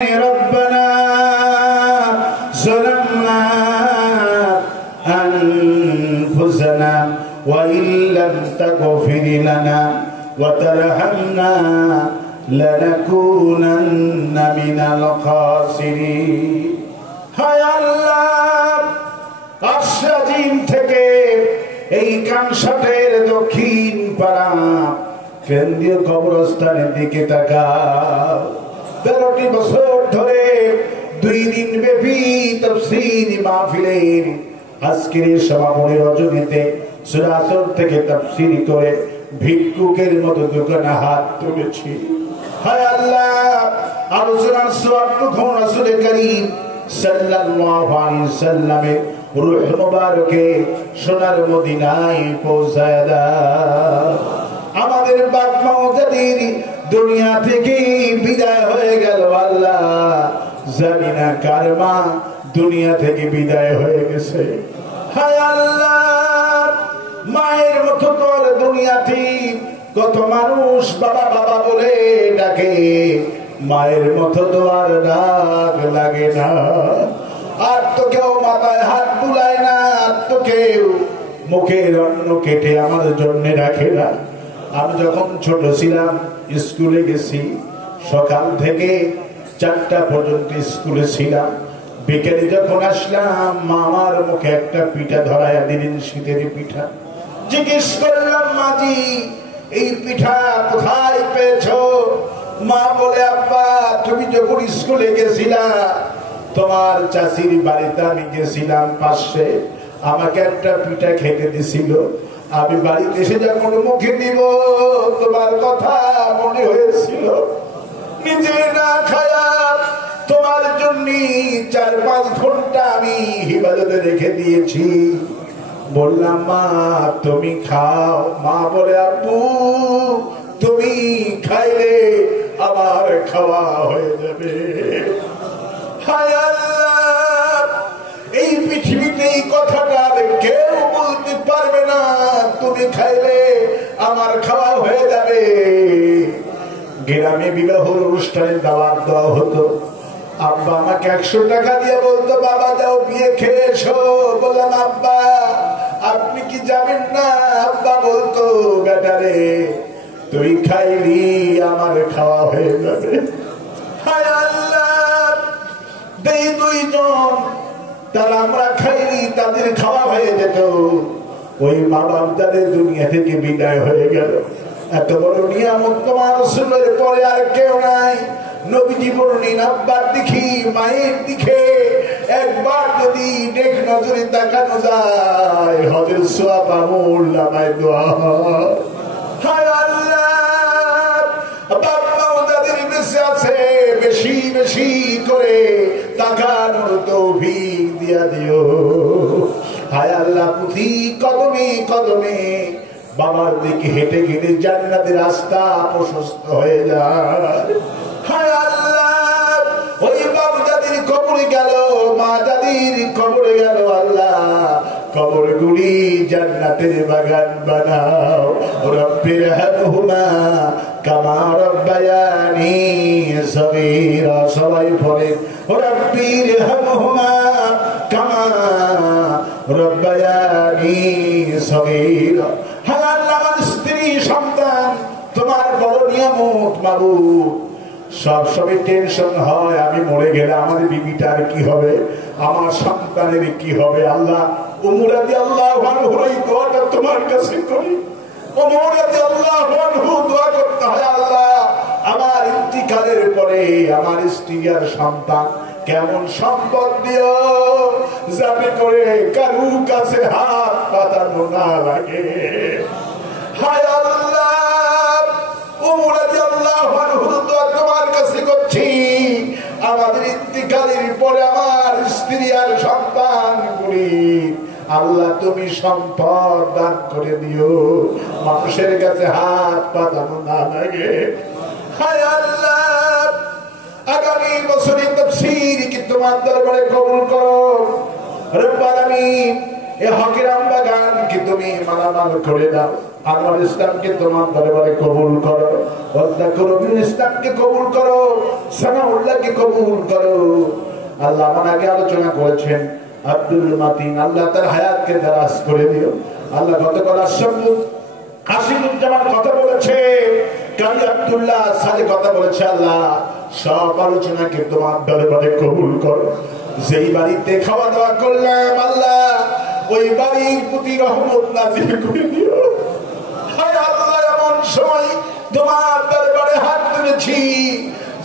ربنا ظلمنا أنفسنا وإن لم تغفر لنا وترحمنا لنكونن من الخاسرين হায় আল্লাহ আশরাজিম থেকে এই কানসাটের দক্ষিণ পাড়া কেন্দ্রীয় কবরস্থানের দিকে তাকাও 13টি বছর ধরে 2 দিন ব্যাপী তাফসীর মাহফিলের আজকের সমাপনী রজনীতে সূরা আসর থেকে তাফসীর করে ভিক্ষুকের মতো দোকানে হাত তুলেছি। হায় আল্লাহ আলোচনার সওয়াব তখন রাসূল করিম সাল্লাল্লাহু আলাইহি ওয়াসাল্লামের রূহ মুবারকে সোনার মদিনায় পৌঁছায় দাও। আমাদের বাপ মাওজাদের দুনিয়া থেকে বিদায় হয়ে গেল আল্লাহ, জানি না কার মা দুনিয়া থেকে বিদায় হয়ে গেছে। হায় আল্লাহ মায়ের মতো তোর দুনিয়াতে কত মানুষ বাবা বাবা বলে ডাকে, মায়ের মতো তো আর ডাক লাগে না। আর তো কেউ মাথায় হাত বুলায় না, আর তো কেউ মুখের অন্ন কেটে আমাদের জন্য রাখে না। আমি যখন ছোট ছিলাম স্কুলে গেছি, সকাল থেকে 4টা পর্যন্ত স্কুলে ছিলাম। বিকেলে যখন আসলাম মা আমার মুখে একটা পিঠা ধরাইয়া দিলেন, শীতের পিঠা। জিজ্ঞেস করলাম মাজি এই পিঠা কোথায় পেয়েছো? মা বলে আব্বা তুমি যখন স্কুলে গেছিলা তোমার চাচির বাড়িতে আমি গেছিলাম পাশে, আমাকে একটা পিঠা খেতে দিছিল। আমি বাড়িতে এসে যখন মুখে দিব তোমার কথা মনে হয়েছিল, নিজে না খায়া তোমার জন্য 4-5 ঘন্টা আমি হিফাজতে রেখে দিয়েছি। বললাম মা তুমি খাও। মা বলে আব্বু তুমি খাইলে আমার খাওয়া হয়ে যাবে। হায় আল্লাহ এই পৃথিবীতে এই কথাটা কেউ বলতে পারবে না, তুমি খাইলে আমার খাওয়া হয়ে যাবে। গ্রামে বিবাহের অনুষ্ঠানে দাওয়াত দেওয়া হতো, আব্বা আমাকে 100 টাকা দিয়ে বলতো বাবা যাও বিয়ে খেয়ে এসো। বললাম আব্বা আপনি কি যাবেন না? আব্বা বলতো বেটারে তুই খাইলি আমার খাওয়া হয়ে যাবে। হায় আল্লাহ এই 2 জন তারা আমরা খাইলি তাদের খাওয়া হয়ে যেত। ওই মা বাপ যাদের দুনিয়া থেকে বিদায় হয়ে গেল, এত বড় নিয়ামত তোমার রাসূলের পরে আর কেউ নাই। নবীজি বললেন আব্বার দিকে মায়ের দিকে একবার যদি নেক নজরে তাকানো যায় হজের সওয়াব আমল নামায় দোয়া হয়। হায় আল্লাহ বাপ মা যাদের বেঁচে আছে বেশি বেশি করে তাকানোর তৌফিক দিয়া দিও। হায় আল্লাহ প্রতি কদমে কদমে বাবার দিকে হেঁটে গেলে জান্নাতের রাস্তা প্রশস্ত হয়ে যায়। হায় আল্লাহ ওই বাপ যাদের কবরে গেল, মা যাদের কবরে গেল, আল্লাহ কবরগুলি জান্নাতের বাগান বানাও। রব্বির হামহুমা কামা রব্বায়ানি সগীরা। সবাই পড়ে রব্বির হামহুমা কামা রব্বায়ানি সগীরা। হায় আল্লাহ আমার স্ত্রী সন্তান তোমার বড় নিয়ামত মাবুদ। সবসময় টেনশন হয় আমি মরে গেলে আমার বিবিটার কি হবে, আমার সন্তানের কি হবে। আল্লাহ ওমর রাদিয়াল্লাহু আনহুর এই দোয়াটা তোমার কাছে করি। ওমর রাদিয়াল্লাহু আনহু দোয়া করতে হয় আল্লাহ আমার ইন্তিকালের পরে আমার স্ত্রী আর সন্তান কেমন সম্পদ দিও যাতে করে কারু কাছে হাত পাতানো না লাগে। হায় আল্লাহ ওমর রাদিয়াল্লাহু আনহুর দোয়া তোমার কাছে করছি, আমাদের ইন্তিকালের পরে আমার স্ত্রী আর সন্তানগুলি আল্লাহ তুমি সম্পদ দান করে দিও, মানুষের কাছে হাত পাতানো না লাগে। হায় আল্লাহ আগামী বছরের তাফসীর কি তোমার দরবারে কবুল করো। রব্বুল আলামিন এই হকের আমবাগান কি তুমি মালামাল করে দাও। আনোয়ার ইসলামকে তোমার দরবারে কবুল করো, অধ্যক্ষ রবিউল ইসলামকে কবুল করো, সানাউল্লাহকে কবুল করো। আল্লাহ আমার আগে আলোচনা করেছেন আব্দুল মাতিন, আল্লাহ তার হায়াতকে দারাজ করে দিও। আল্লাহ গতকাল আশিকুজ্জামান কথা বলেছে, কালী আব্দুল্লাহ সালে কথা বলেছে, আল্লাহ সব আলোচনাকে তোমার দরবারে কবুল করো। যেই বাড়িতে খাওয়া দাওয়া করলাম আল্লাহ ওই বাড়ির প্রতি রহমত নাযিল করে দিও। হায় আল্লাহ এমন সময় তোমার দরবারে হাত তুলেছি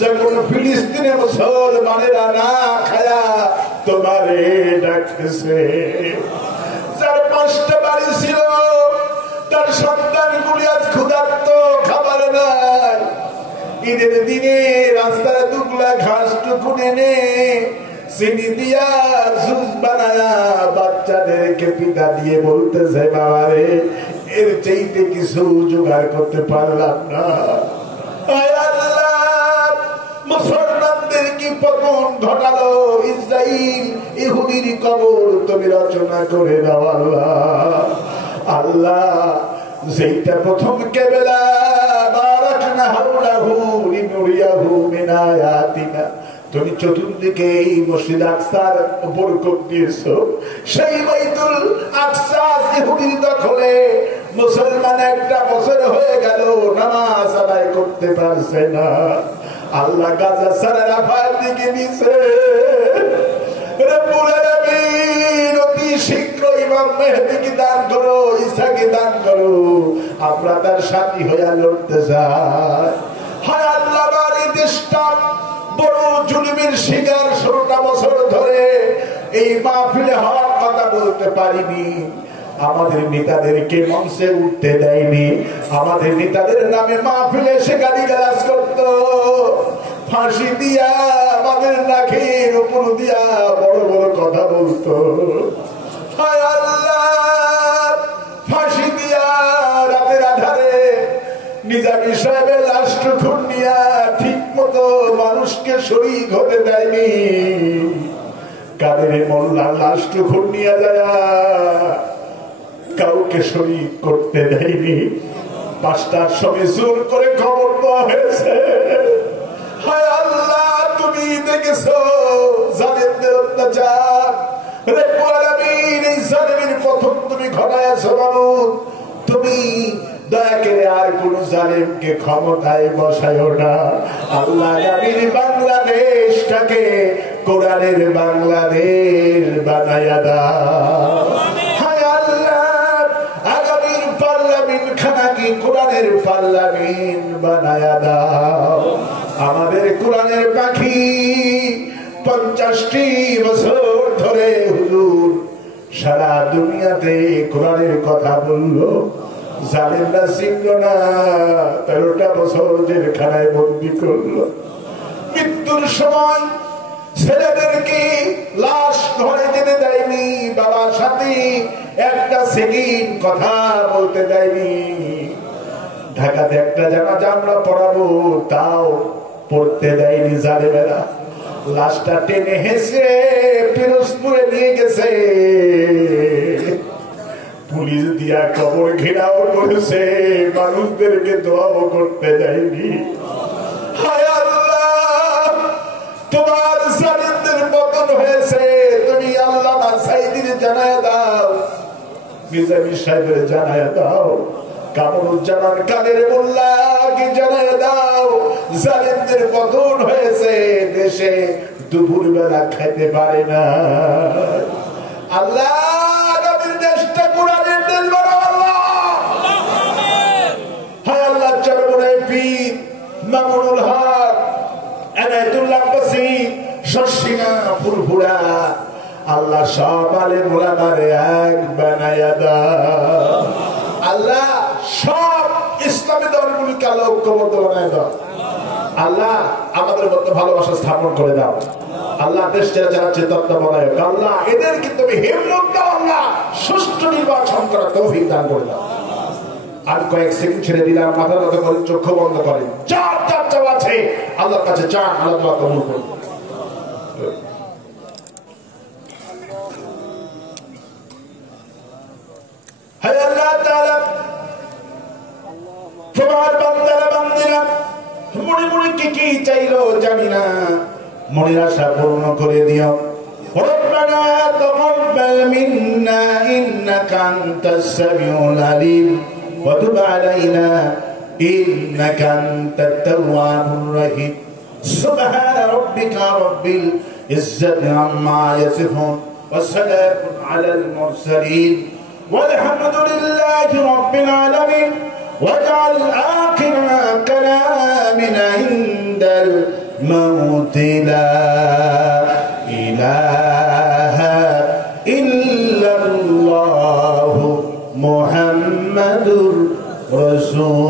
যখন ফিলিস্তিনে মুসলমানেরা না খায়া তোমারে ডাকতেছে। যার 5টা বাড়ি ছিল তার সন্তানগুলি আজ ক্ষুধার্ত, খাবার নাই। ঈদের দিনে রাস্তায় 2 গুলা ঘাস টুকু এনে চিনি দিয়া জুস বানায়া বাচ্চাদেরকে পিতা দিয়ে বলতেছে, বাবা রে এর চাইতে কিছু জোগাড় করতে পারলাম না। মুসলমানদের কি পতন ঘটালো ইসরাইল, ইহুদির কবর তুমি রচনা করে দাও আল্লাহ। আল্লাহ যেটা প্রথম কেবেলা বারাকনা হাওলাহু লিনুরিয়াহু মিন আয়াতিনা, তুমি চতুর্দিকে এই মসজিদ আকসার বরকত দিয়েছো। সেই বাইতুল আকসা ইহুদির দখলে মুসলমান 1টা বছর হয়ে গেল নামাজ আদায় করতে পারছে না। আল্লাহ গাজা সারা রাফার দিকে নিছে। রব্বুল আলামিন অতি শীঘ্র ইমাম মেহেদীকে দান করো, ঈসাকে দান করো, আমরা তার সাথী হয়ে লড়তে চাই। হায় আল্লাহ বাড়ি দেশটা বড় জুলুমের শিকার, 16টা বছর ধরে এই মাহফিলে হক কথা বলতে পারিনি। আমাদের নেতাদেরকে মঞ্চে উঠতে দেয়নি, আমাদের নেতাদের নামে মাহফিলে সে গালিগালাজ করতো, ফাঁসি দিয়া আমাদের নাকের উপর দিয়া বড় বড় কথা বলতো। হায় আল্লাহ ফাঁসি দিয়া রাতের আধারে নিজামী সাহেবের লাশটা খুঁড়িয়া ঠিক মতো মানুষকে শরীক হতে দেয়নি। কাদের মোল্লার লাশটা খুঁড়িয়া যায় কাউকে শরীক করতে দেয়নি। 5টার সময় জোর করে খবর দেওয়া হয়েছে। হায় আল্লাহ তুমি দেখেছো জালেমদের অত্যাচার। রব্বুল আলামিন এই জালেমের প্রথম তুমি ঘটাইছো মাবুদ, তুমি দয়া করে আর কোন জালেমকে ক্ষমতায় বসায়ো না। আল্লাহ আমির বাংলাদেশটাকে কোরআনের বাংলাদেশ বানায়া দাও। হায় আল্লাহ আগামীর পার্লামেন্ট খানাকে কোরআনের পার্লামেন্ট বানায়া দাও। আমাদের কোরআনের পাখি 50টি বছর ধরে হুজুর সারা দুনিয়াতে কোরআনের কথা বললো, জালেমরা চিনল না, 13টা বছর জেলখানায় বন্দী করলো। মৃত্যুর সময় ছেলেদেরকে লাশ ঘরে যেতে দেয়নি, বাবার সাথে একটা সেকেন্ড কথা বলতে দেয়নি। ঢাকাতে একটা জানাজা আমরা পড়াবো তাও পড়তে দেয়নি জালেমেরা। লাশটা টেনে হেসে পিরোজপুরে নিয়ে গেছে, পুলিশ দিয়া কবর ঘেরাও করেছে, মানুষদেরকে দোয়াও করতে দেয়নি। হায় আল্লাহ তোমার জালিমদের পতন হয়েছে, তুমি আল্লামা সাইদির জানায়া দাও, নিজামী সাহেবের জানায়া দাও, কামরুজ্জামান কাদের মোল্লাকে জানায়া দাও জালিমদের পতন হয়েছে, দেশে দুপুর বেলা খেতে পারে না। আল্লাহ আগামীর দেশটা কোরআনের দেশ বানাও আল্লাহ। হায় আল্লাহ চরমনাই পীর মামুনুল হক এনায়েতুল্লাহ আব্বাসী শর্ষিনা ফুরফুরা আল্লাহ সব আলেম ওলামারে এক বানায়া দাও। আল্লাহ সব ইসলামী দলগুলিকে আল্লাহ ঐক্যবদ্ধ বানায় দাও। আল্লাহ আমাদের মধ্যে ভালোবাসা স্থাপন করে দাও। আল্লাহ দেশ যারা চালাচ্ছে তত্ত্বাবধায়ক আল্লাহ এদেরকে তুমি হিম্মত দাও, আল্লাহ সুষ্ঠু নির্বাচন করার তৌফিক দান করে দাও। আর কয়েক সেকেন্ড ছেড়ে দিলাম, মাথা নত করেন, চক্ষু বন্ধ করেন, যার যার চাওয়া আছে আল্লাহর কাছে চান, আল্লাহ দোয়া কবুল করুন। হে আল্লাহ তাআলা চাইলো জানি না, মনের আশা পূর্ণ করে দিও। ربنا تقبل منا إنك أنت السميع العليم وتب علينا إنك أنت التواب الرحيم سبحان ربك رب العزة عما يصفون والسلام على المرسلين والحمد لله رب العالمين واجعل آخر كلامنا عند الموت لا إله إلا الله محمد رسول